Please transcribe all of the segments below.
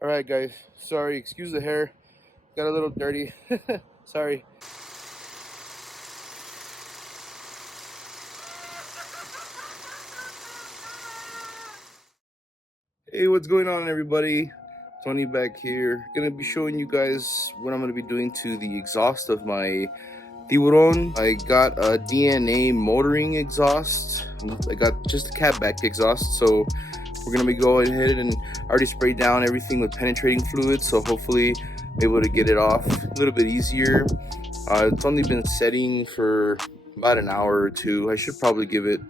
Alright guys, sorry, excuse the hair, got a little dirty. Sorry. Hey, what's going on everybody? Tony back here. Gonna be showing you guys what I'm gonna be doing to the exhaust of my Tiburon. I got a DNA motoring exhaust. I got just a catback exhaust, so we're gonna be going ahead and already sprayed down everything with penetrating fluid, so hopefully be able to get it off a little bit easier. It's only been setting for about an hour or two. I should probably give it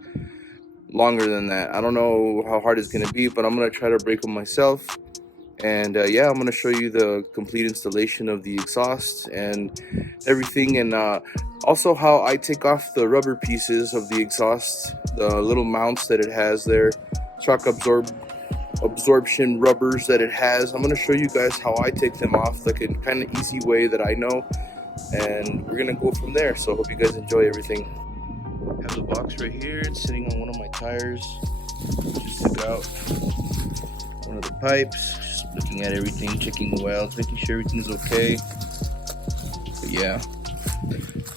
longer than that. I don't know how hard it's gonna be, but I'm gonna try to break them myself. And yeah, I'm gonna show you the complete installation of the exhaust and everything, and also how I take off the rubber pieces of the exhaust, the little mounts that it has there, shock absorption rubbers that it has. I'm gonna show you guys how I take them off, like a kind of easy way that I know, and we're gonna go from there. So I hope you guys enjoy everything. I have the box right here. It's sitting on one of my tires. Just took out one of the pipes, just looking at everything, checking the welds, making sure everything's okay. But yeah,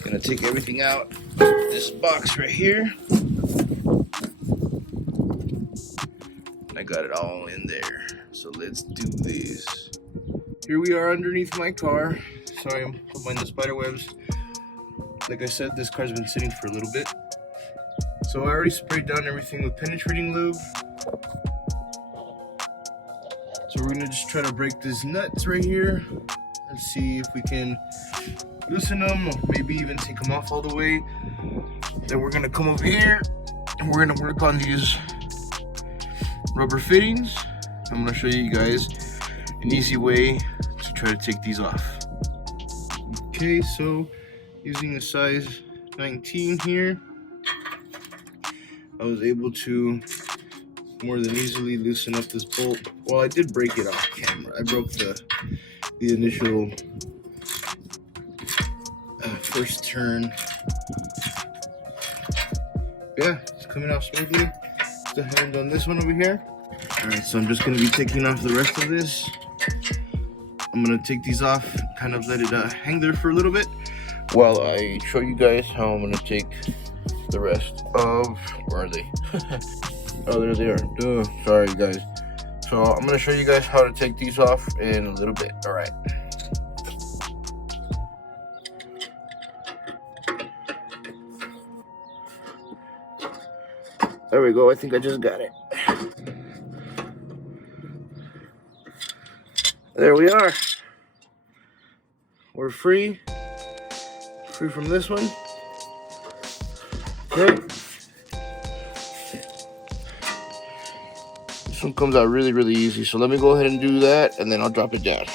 gonna take everything out of this box right here. I got it all in there, so let's do this. Here we are underneath my car. Sorry, I'm behind the spider webs. Like I said, this car's been sitting for a little bit. So I already sprayed down everything with penetrating lube. So we're gonna just try to break these nuts right here. Let's see if we can loosen them, or maybe even take them off all the way. Then we're gonna come over here and we're gonna work on these rubber fittings. I'm gonna show you guys an easy way to try to take these off. Okay, so using a size 19 here, I was able to more than easily loosen up this bolt. Well, I did break it off camera. I broke the initial first turn. Yeah, it's coming out smoothly. Go ahead and on this one over here. Alright, so I'm just going to be taking off the rest of this. I'm going to take these off, kind of let it hang there for a little bit while I show you guys how I'm going to take the rest of, where are they? Oh, there they are. Duh. Sorry guys. So I'm going to show you guys how to take these off in a little bit. Alright. There we go. I think I just got it. There we are. We're free. Free from this one. Okay. This one comes out really easy. So let me go ahead and do that, and then I'll drop it down.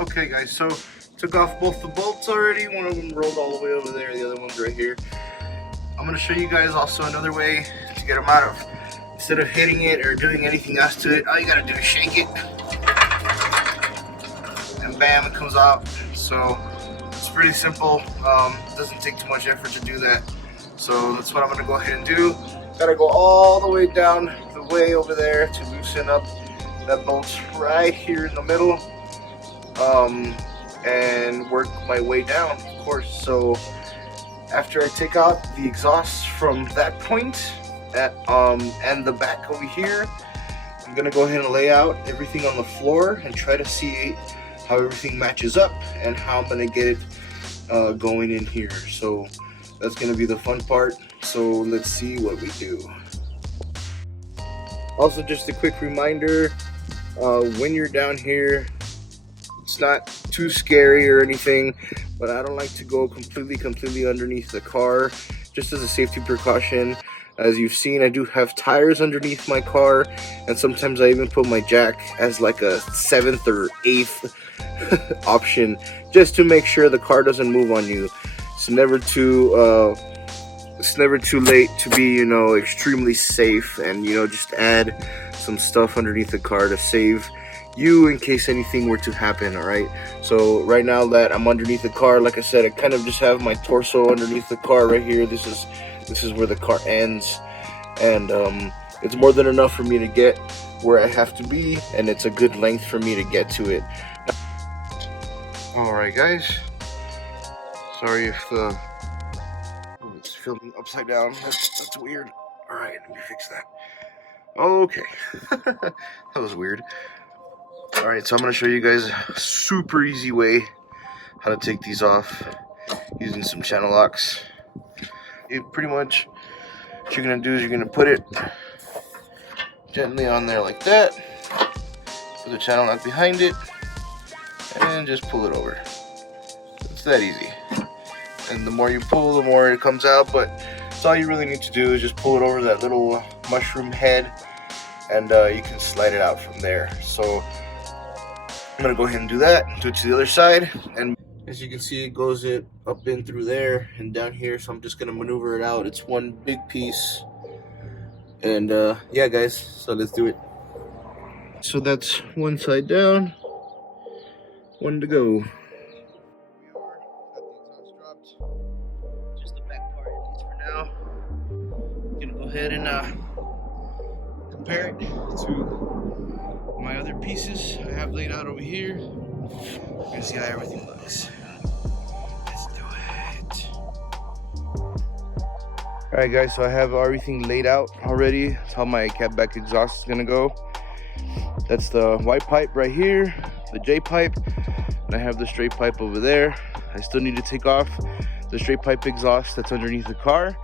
Okay guys, so took off both the bolts already. One of them rolled all the way over there. The other one's right here. I'm going to show you guys also another way to get them out of. Instead of hitting it or doing anything else to it, all you got to do is shake it. And bam, it comes out. So it's pretty simple. Doesn't take too much effort to do that. So that's what I'm going to go ahead and do. Got to go all the way down the way over there to loosen up that bolt right here in the middle. And work my way down, of course. So after I take out the exhaust from that point and the back over here, I'm gonna go ahead and lay out everything on the floor and try to see how everything matches up and how I'm gonna get it going in here. So that's gonna be the fun part. So let's see what we do. Also, just a quick reminder, when you're down here, it's not too scary or anything, but I don't like to go completely underneath the car, just as a safety precaution. As you've seen, I do have tires underneath my car, and sometimes I even put my jack as like a 7th or 8th option, just to make sure the car doesn't move on you. It's never too late to be, you know, extremely safe, and you know, just add some stuff underneath the car to save you in case anything were to happen. All right, so right now that I'm underneath the car, like I said, I kind of just have my torso underneath the car right here. This is where the car ends, and It's more than enough for me to get where I have to be, and it's a good length for me to get to it. Alright guys, sorry if it's filming upside down. That's weird. Alright, let me fix that. Okay. That was weird. Alright, so I'm going to show you guys a super easy way how to take these off using some channel locks. Pretty much what you're going to do is you're going to put it gently on there like that, put the channel lock behind it, and just pull it over. It's that easy. And the more you pull, the more it comes out, but that's all you really need to do is just pull it over that little mushroom head, and you can slide it out from there. So I'm gonna go ahead and do that, do it to the other side, and as you can see, it goes up in through there and down here, so I'm just gonna maneuver it out. It's one big piece, and yeah guys, so let's do it. So that's one side down, one to go. Just the back part, at least for now. I'm gonna go ahead and compare it to my other pieces I have laid out over here and see how everything looks. Let's do it. Alright guys, so I have everything laid out already. That's how my catback exhaust is gonna go. That's the white pipe right here, the J pipe, and I have the straight pipe over there. I still need to take off the straight pipe exhaust that's underneath the car.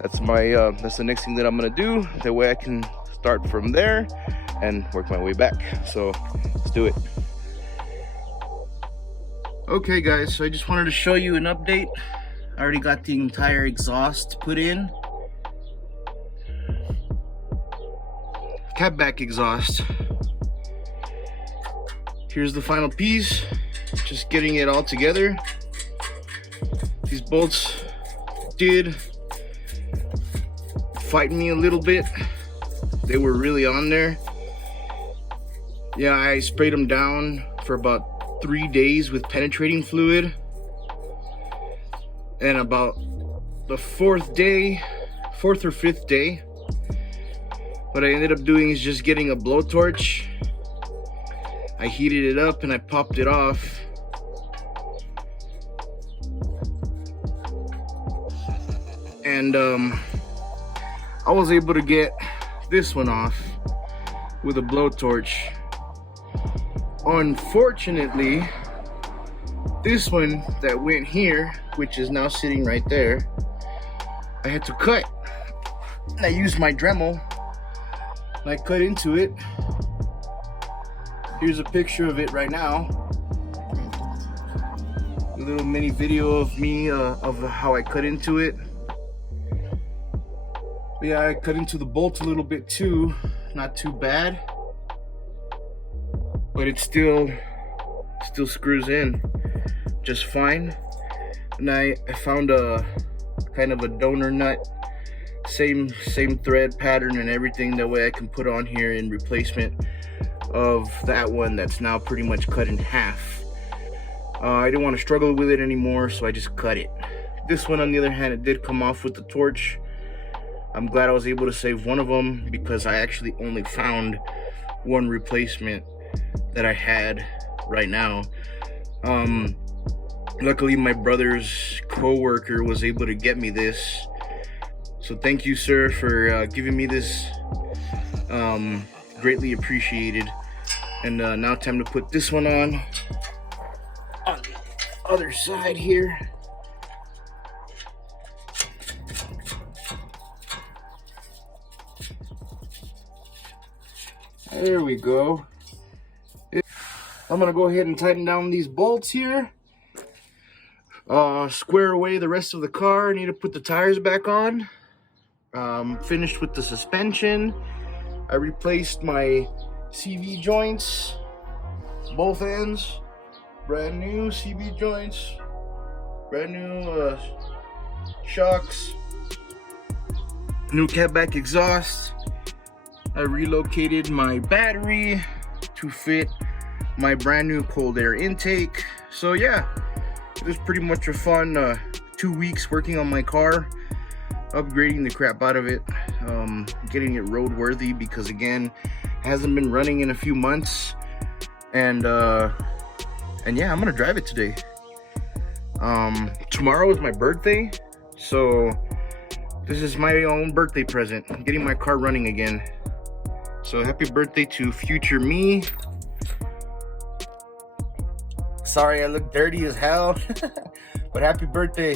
That's the next thing that I'm gonna do. That way I can start from there and work my way back. So let's do it. Okay guys, so I just wanted to show you an update. I already got the entire exhaust put in. Catback exhaust. Here's the final piece. Just getting it all together. These bolts did fight me a little bit. They were really on there. Yeah, I sprayed them down for about 3 days with penetrating fluid, and about the fourth or fifth day, what I ended up doing is just getting a blowtorch. I heated it up and I popped it off. And I was able to get this one off with a blowtorch. Unfortunately, this one that went here, which is now sitting right there, I had to cut. And I used my Dremel and I cut into it. Here's a picture of it right now. A little mini video of me of how I cut into it. Yeah, I cut into the bolt a little bit too. Not too bad, but it still screws in just fine. And I found a kind of a donor nut, same thread pattern and everything. That way I can put on here in replacement of that one that's now pretty much cut in half. I didn't want to struggle with it anymore, so I just cut it. This one, on the other hand, it did come off with the torch. I'm glad I was able to save one of them, because I actually only found one replacement that I had right now. Luckily, my brother's co-worker was able to get me this. So thank you, sir, for giving me this. Greatly appreciated. And now time to put this one on the other side here. There we go. I'm gonna go ahead and tighten down these bolts here. Square away the rest of the car. I need to put the tires back on. Finished with the suspension. I replaced my CV joints, both ends. Brand new CV joints. Brand new shocks. New catback exhaust. I relocated my battery to fit my brand new cold air intake. So yeah, it was pretty much a fun 2 weeks working on my car, upgrading the crap out of it. getting it roadworthy, because again, it hasn't been running in a few months. And yeah, I'm gonna drive it today. Tomorrow is my birthday, so this is my own birthday present. I'm getting my car running again. So happy birthday to future me. Sorry I look dirty as hell, but happy birthday.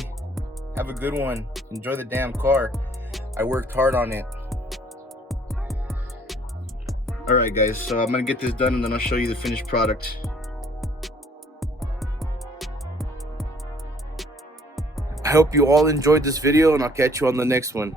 Have a good one. Enjoy the damn car. I worked hard on it. All right, guys, so I'm gonna get this done and then I'll show you the finished product. I hope you all enjoyed this video, and I'll catch you on the next one.